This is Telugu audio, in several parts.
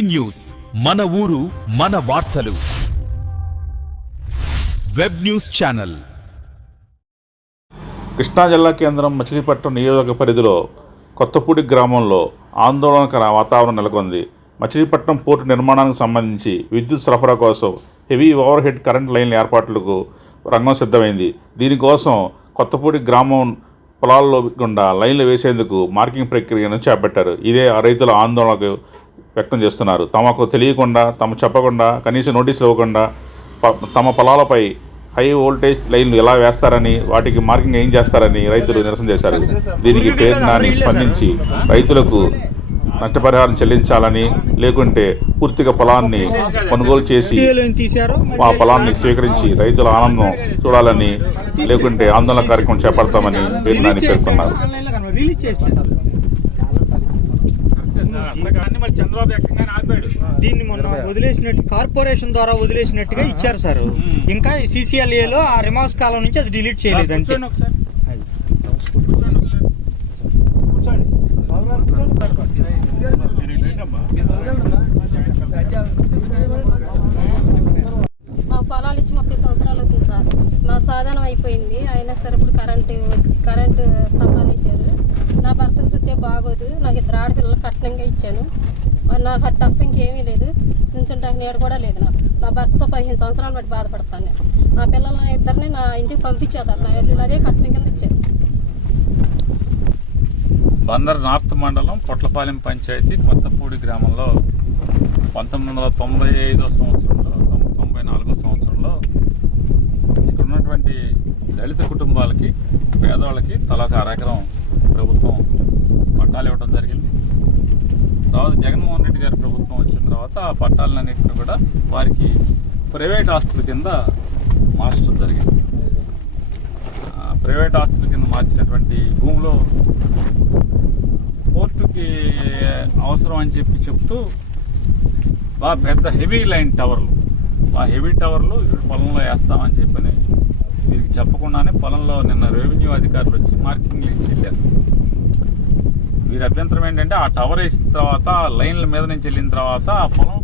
న్యూస్ మన ఊరు మన వార్తలు వెబ్ న్యూస్ ఛానల్. కృష్ణా జిల్లా కేంద్రం మచిలీపట్నం నియోజక పరిధిలో కొత్తపూడి గ్రామంలో ఆందోళనకర వాతావరణం నెలకొంది. మచిలీపట్నం పోర్టు నిర్మాణానికి సంబంధించి విద్యుత్ సరఫరా కోసం హెవీ ఓవర్ హెడ్ కరెంట్ లైన్ల ఏర్పాట్లకు రంగం సిద్ధమైంది. దీనికోసం కొత్తపూడి గ్రామం పొలాల్లో గుండా లైన్లు వేసేందుకు మార్కింగ్ ప్రక్రియను చేపట్టారు. ఇదే రైతుల ఆందోళనకు వ్యక్తం చేస్తున్నారు. తమకు తెలియకుండా, చెప్పకుండా, కనీసం నోటీసులు ఇవ్వకుండా తమ పొలాలపై హై వోల్టేజ్ లైన్లు ఎలా వేస్తారని, వాటికి మార్కింగ్ ఏం చేస్తారని రైతులు నిరసన చేశారు. దీనికి పేరు నాని స్పందించి రైతులకు నష్టపరిహారం చెల్లించాలని, లేకుంటే పూర్తిగా పొలాన్ని కొనుగోలు చేసి ఆ పొలాన్ని స్వీకరించి రైతుల ఆనందం చూడాలని, లేకుంటే ఆందోళన కార్యక్రమం చేపడతామని పేరు నాని పేర్కొన్నారు. దీన్ని మొన్న వదిలేసినట్టు కార్పొరేషన్ ద్వారా వదిలేసినట్టుగా ఇచ్చారు సార్. ఇంకా CCLAలో ఆ రిమార్క్స్ కాలం నుంచి అది డిలీట్ చేయలేదు అంతే. మాకు పొలాలు ఇచ్చి 30 సంవత్సరాలు అవుతుంది సార్. మా సాధనం అయిపోయింది. అయినా సరే ఇప్పుడు కరెంటు స్తంభాలు వేసారు. నా భర్త చూస్తే బాగోదు. నాకు 2 ఆడపిల్లలు కట్నంగా ఇచ్చాను. మరి నాకు అది తప్ప ఇంకేమీ లేదు. నుంచుంటానికి నీడ కూడా లేదు. నా భర్తతో 15 సంవత్సరాలు బట్టి బాధపడతాను నేను. నా పిల్లలని ఇద్దరిని నా ఇంటికి పంపించేదారు. నా ఎడ్లు అదే కట్నం కింద ఇచ్చారు. బందర్ నార్త్ మండలం పొట్లపాలెం పంచాయతీ కొత్తపూడి గ్రామంలో 1995 సంవత్సరంలో 94 సంవత్సరంలో ఇక్కడ ఉన్నటువంటి దళిత కుటుంబాలకి, పేదవాళ్ళకి తలా 1 ఎకరం ప్రభుత్వం పట్టాలు ఇవ్వడం జరిగింది. తర్వాత జగన్మోహన్ రెడ్డి గారి ప్రభుత్వం వచ్చిన తర్వాత ఆ పట్టాలన్నింటినీ కూడా వారికి ప్రైవేట్ ఆస్తుల కింద మార్చడం జరిగింది. ప్రైవేట్ ఆస్తుల కింద మార్చినటువంటి భూమిలో పోర్టుకి అవసరం అని చెప్తూ బాగా పెద్ద హెవీ లైన్ టవర్లు, ఆ హెవీ టవర్లు పొలంలో వేస్తామని చెప్పని వీరికి చెప్పకుండానే పొలంలో నిన్న రెవెన్యూ అధికారులు వచ్చి మార్కింగ్లు ఇచ్చి వెళ్ళారు. వీరి అభ్యంతరం ఏంటంటే ఆ టవర్ వేసిన తర్వాత, లైన్ల మీద నుంచి వెళ్ళిన తర్వాత ఆ పొలం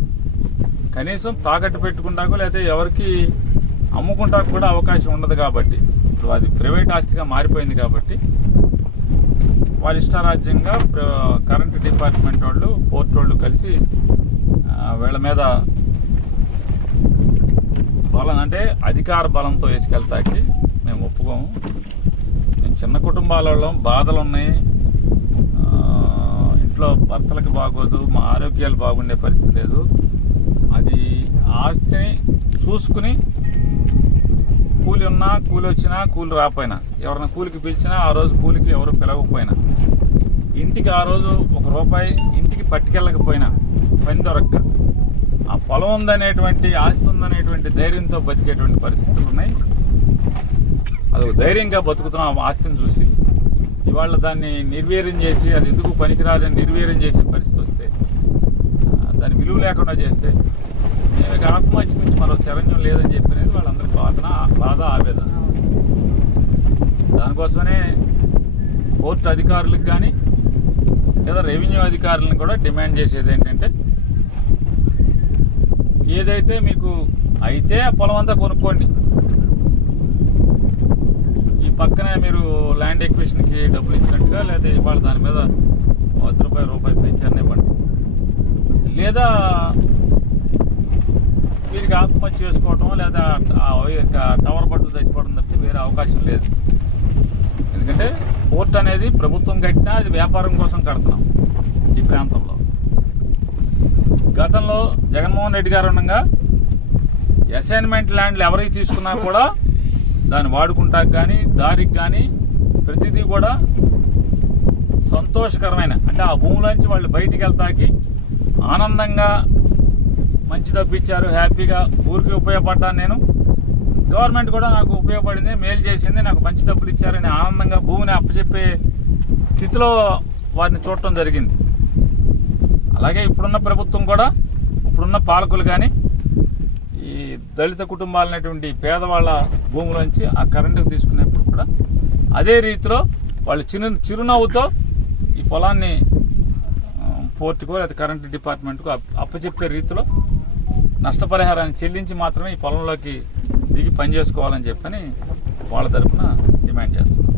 కనీసం తాకట్టు పెట్టుకుంటాకో లేకపోతే ఎవరికి అమ్ముకుంటాకు కూడా అవకాశం ఉండదు. కాబట్టి ఇప్పుడు అది ప్రైవేట్ ఆస్తిగా మారిపోయింది. కాబట్టి వాళ్ళ ఇష్టారాజ్యంగా కరెంటు డిపార్ట్మెంట్ వాళ్ళు, పోర్ట్ వాళ్ళు కలిసి వీళ్ళ మీద బలం, అంటే అధికార బలంతో వేసుకెళ్తాకి మేము ఒప్పుకోము. మేము చిన్న కుటుంబాల వాళ్ళం, బాధలు ఉన్నాయి, ఇంట్లో భర్తలకు బాగోదు, మా ఆరోగ్యాలు బాగుండే పరిస్థితి లేదు. అది ఆస్తిని చూసుకుని కూలి ఉన్నా, కూలి వచ్చినా, కూలి రాకపోయినా, ఎవరైనా కూలికి పిలిచినా ఆ రోజు కూలికి ఎవరు పిలవకపోయినా, ఇంటికి ఆ రోజు ₹1 ఇంటికి పట్టుకెళ్ళకపోయినా, పని దొరక్క ఆ పొలం ఉందనేటువంటి, ఆస్తి ఉందనేటువంటి ధైర్యంతో బతికేటువంటి పరిస్థితులు ఉన్నాయి. అది ధైర్యంగా బతుకుతున్నాం. ఆ ఆస్తిని చూసి ఇవాళ దాన్ని నిర్వీర్యం చేసి, అది ఎందుకు పనికిరాదని నిర్వీర్యం చేసే పరిస్థితి వస్తే, దాన్ని విలువ లేకుండా చేస్తే మేము ఆత్మహత్య నుంచి మరో శరణ్యం లేదని చెప్పినది వాళ్ళందరూ బాధ, ఆవేదన. దానికోసమనే పోర్టు అధికారులకు కానీ లేదా రెవెన్యూ అధికారులను కూడా డిమాండ్ చేసేది ఏంటంటే, ఏదైతే మీకు అయితే ఆ పొలం అంతా కొనుక్కోండి. ఈ పక్కనే మీరు ల్యాండ్ ఎక్విజిషన్కి డబ్బులు ఇచ్చినట్టుగా, లేదా ఇవాళ దాని మీద ₹1 పెంచారని ఇవ్వండి. లేదా వీరికి ఆత్మహత్య చేసుకోవటం, లేదా టవర్ బట్టలు చచ్చిపోవడం తప్పితే వేరే అవకాశం లేదు. ఎందుకంటే పోర్ట్ అనేది ప్రభుత్వం కట్టినా అది వ్యాపారం కోసం కడుతున్నాం ఈ ప్రాంతంలో. గతంలో జగన్మోహన్ రెడ్డి గారు ఉండగా అసైన్మెంట్ ల్యాండ్లు ఎవరికి తీసుకున్నా కూడా దాన్ని వాడుకుంటాకి కానీ, దారికి కానీ ప్రతిదీ కూడా సంతోషకరమైన, అంటే ఆ భూములోంచి వాళ్ళు బయటికి వెళ్తాకి ఆనందంగా మంచి డబ్బు ఇచ్చారు, హ్యాపీగా ఊరికి ఉపయోగపడ్డాను నేను, గవర్నమెంట్ కూడా నాకు ఉపయోగపడింది, మేలు చేసింది, నాకు మంచి డబ్బులు ఇచ్చారని ఆనందంగా భూమిని అప్పచెప్పే స్థితిలో వారిని చూడటం జరిగింది. అలాగే ఇప్పుడున్న ప్రభుత్వం కూడా, ఇప్పుడున్న పాలకులు కానీ ఈ దళిత కుటుంబాలనేటువంటి పేదవాళ్ళ భూములోంచి ఆ కరెంటు తీసుకునేప్పుడు కూడా అదే రీతిలో వాళ్ళు చిరునవ్వుతో ఈ పొలాన్ని పోర్టుకో లేదా కరెంటు డిపార్ట్మెంట్కో అప్పచెప్పే రీతిలో నష్టపరిహారాన్ని చెల్లించి మాత్రమే ఈ పొలంలోకి దిగి పని చేసుకోవాలని చెప్పని వాళ్ళ తరఫున డిమాండ్ చేస్తున్నాం.